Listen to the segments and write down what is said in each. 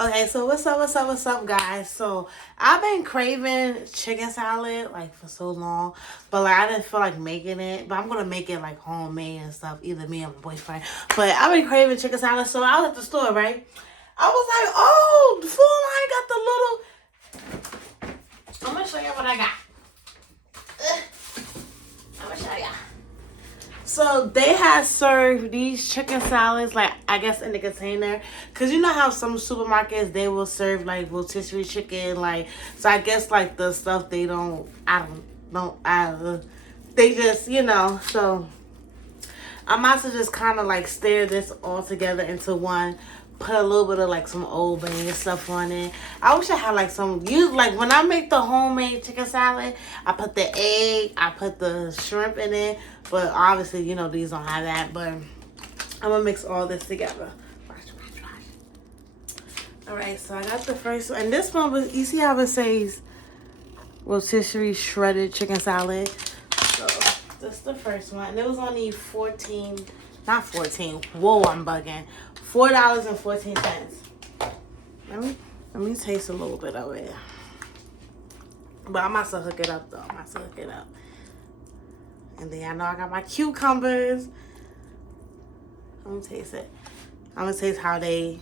Okay, so what's up, guys? So I've been craving chicken salad like for so long, but like I didn't feel like making it. But I'm gonna make it like homemade and stuff, either me or my boyfriend. But I've been craving chicken salad, so I was at the store, right? I was like, oh, the Full Line got the little. I'm gonna show you what I got. I'm gonna show you. So they had served these chicken salads, like I guess in the container, cause you know how some supermarkets they will serve like rotisserie chicken, like so I guess like the stuff they don't, they just so I'm about to just kind of like stir this all together into one. Put a little bit of like some Old Bay and stuff on it. I wish I had like some. You like when I make the homemade chicken salad, I put the egg, I put the shrimp in it. But obviously, these don't have that. But I'm gonna mix all this together. Watch. All right, so I got the first one, and this one was. You see how it says rotisserie shredded chicken salad. So that's the first one. And it was only 14, not 14. Whoa, I'm bugging. $4.14. Let me taste a little bit of it. But I'm about to hook it up though. I'm about to hook it up. And then I know I got my cucumbers. I'm gonna taste it. I'm gonna taste how they.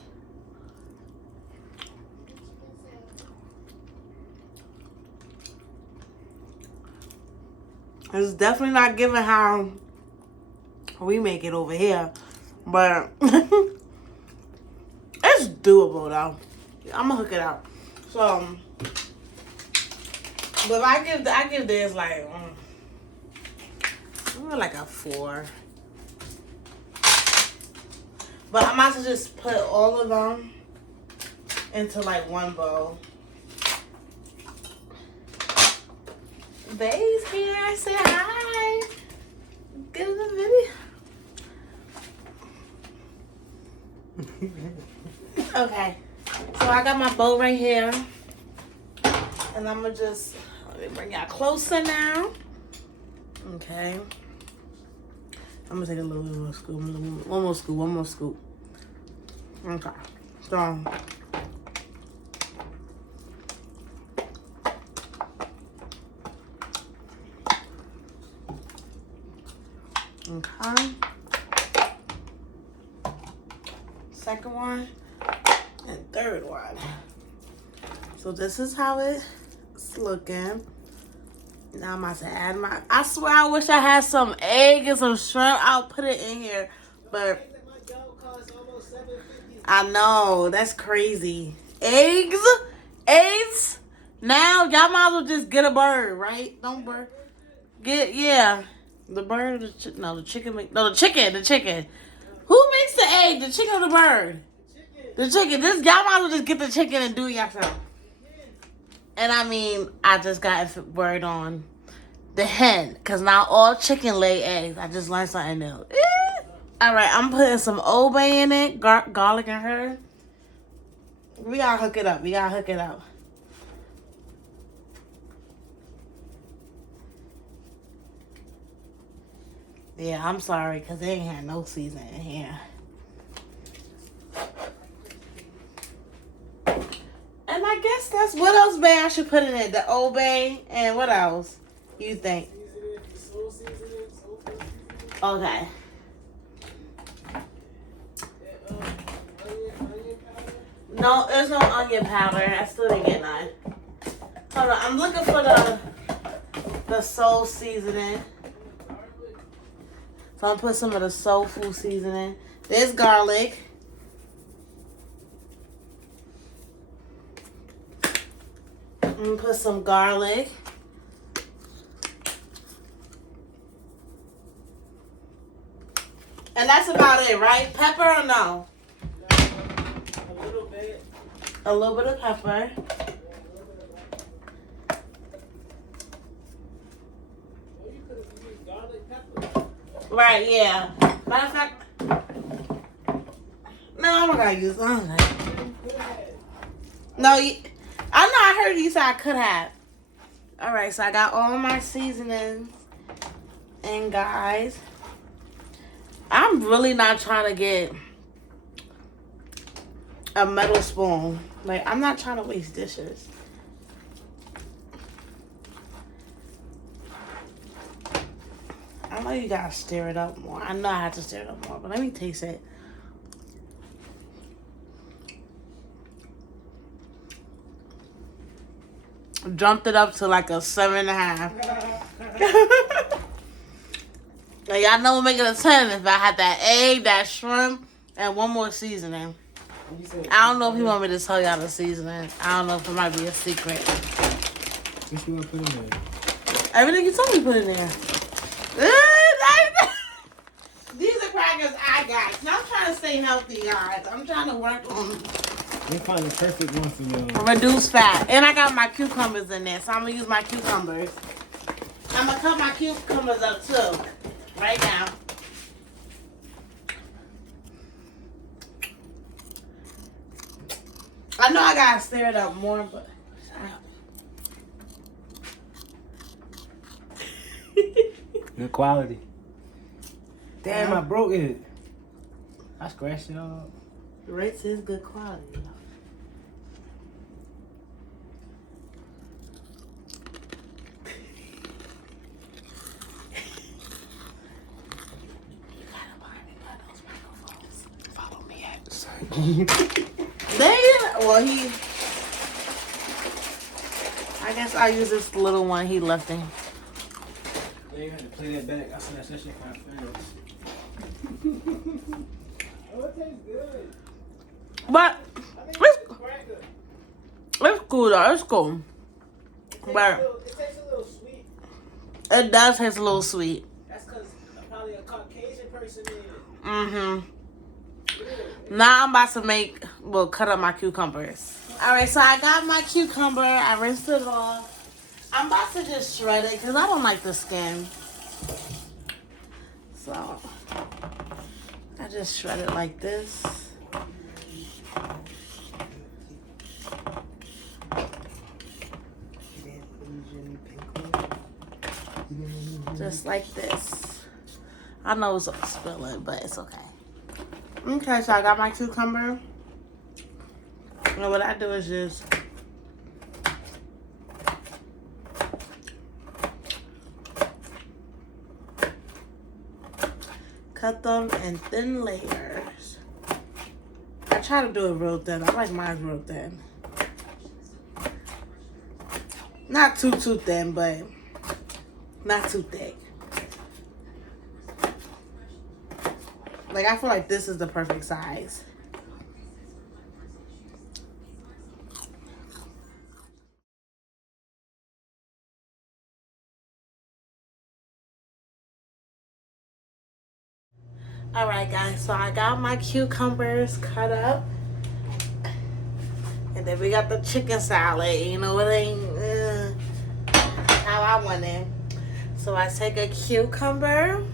It's definitely not giving how we make it over here, but it's doable though. I'm gonna hook it up. So, but I give this like like a 4. But I'm about to just put all of them into like one bowl. Bay's here. Say hi. Get in the video. Okay. So I got my bowl right here. And I'm going to just let me bring y'all closer now. Okay. I'm going to take a little more scoop. One more scoop. Okay. So. Okay. Second one and third one. So this is how it's looking. Now I'm about to add I swear I wish I had some egg and some shrimp. I'll put it in here. But I know, that's crazy. Eggs? Eggs? Now y'all might as well just get a bird, right? Don't bird. Yeah. The bird, the chicken. No, the chicken. Who makes the egg? The chicken or the bird? The chicken. Y'all might as well just get the chicken and do it yourself. And I mean, I just got word on the hen, because now all chicken lay eggs. I just learned something new. All right, I'm putting some Old Bay in it, garlic and herb. We gotta hook it up. Yeah, I'm sorry, because they ain't had no seasoning in here. And I guess that's what else, Bay, I should put in it. The Old Bay and what else you think? Okay. No, there's no onion powder. I still didn't get none. Hold on, I'm looking for the soul seasoning. So I'll put some of the soul food seasoning. There's garlic. I'm gonna put some garlic. And that's about it, right? Pepper or no? A little bit. A little bit of pepper. Right, yeah. Matter of fact, no, I'm not gonna use it. No, I know I heard you say I could have. All right, so I got all my seasonings. And guys, I'm really not trying to get a metal spoon. Like, I'm not trying to waste dishes. I know you gotta stir it up more. I know I have to stir it up more, but let me taste it. Jumped it up to like a 7.5. Now, y'all know we'll make it a 10 if I had that egg, that shrimp, and one more seasoning. I don't know if you want me to tell y'all the seasoning. I don't know if it might be a secret. What you want to put in there? Everything you told me to put in there. These are crackers I got. Now I'm trying to stay healthy, guys. I'm trying to work on We find the perfect one for you. reduce fat. And I got my cucumbers in there, so I'm going to use my cucumbers. I'm going to cut my cucumbers up, too. Right now. I know I got to stir it up more, but... Good quality. Damn, I broke it. I scratched it off. Ritz is good quality. Follow me at. Well, I guess I'll use this little one he left in. Yeah, you had to play that back. I said that shit kind of fast. Oh, it tastes good. But it's cool though. It's cool. But It tastes a little sweet. it does taste a little sweet. That's because probably a Caucasian person did it. Mm-hmm. Now I'm about to cut up my cucumbers. Alright, so I got my cucumber. I rinsed it off. I'm about to just shred it because I don't like the skin. So I just shred it like this. Just like this. I know it's spilling, but it's okay. Okay, so I got my cucumber. And what I do is just cut them in thin layers. I try to do it real thin. I like mine real thin. Not too thin, but not too thick. Like, I feel like this is the perfect size. Alright guys, so I got my cucumbers cut up. And then we got the chicken salad. You know, it ain't how I want it. So I take a cucumber.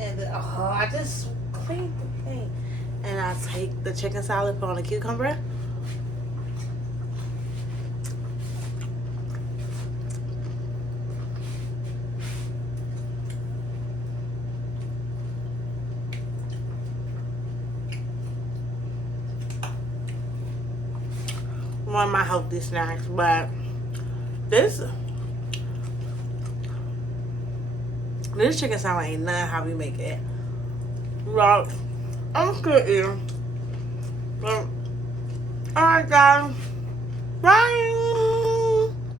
And then, I just cleaned the thing. And I take the chicken salad, put on the cucumber. One of my healthy snacks, but this chicken salad ain't nothing how we make it. Well, I'm still eating. Alright guys, bye.